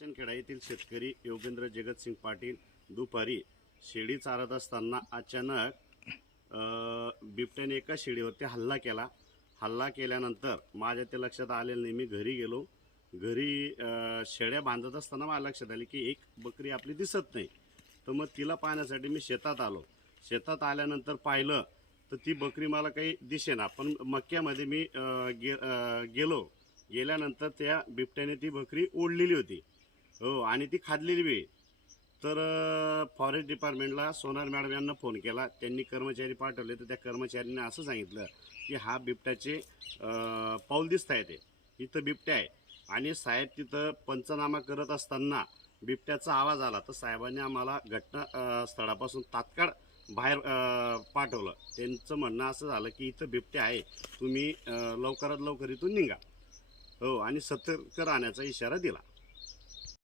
चंदखेडा येथील शेतकरी योगेंद्र जगतसिंग पाटील दुपारी शेळी चारत असताना अचानक बिबट्याने एका शेळीवरती हल्ला केल्यानंतर माझ्या ते लक्षात आलेलं नाही. मी घरी गेलो. घरी शेळ्या बांधत असताना मला लक्षात आले की एक बकरी आपली दिसत नाही. तर मग तिला पाहण्यासाठी मी शेतात आलो. शेतात आल्यानंतर पाहिलं तर ती बकरी मला काही दिसेना. पण मक्यामध्ये मी गेल्यानंतर त्या बिबट्याने ती बकरी ओढलेली होती. हो, आणि ती खाल्लेली बी. तर फॉरेस्ट डिपार्टमेंटला सोनार मॅडम यांना फोन केला. त्यांनी कर्मचारी पाठवले. तर त्या कर्मचाऱ्यांनी असं सांगितलं की हा बिबट्याचे पाऊल दिसत आहे, ते इथं बिबट्या आहे. आणि साहेब तिथं पंचनामा करत असताना बिबट्याचा आवाज आला. तर साहेबांनी आम्हाला घटना स्थळापासून तात्काळ बाहेर पाठवलं. त्यांचं म्हणणं असं झालं की इथं बिबट्या आहे, तुम्ही लवकरात लवकर इथून निघा. हो, आणि सतर्क राहण्याचा इशारा दिला.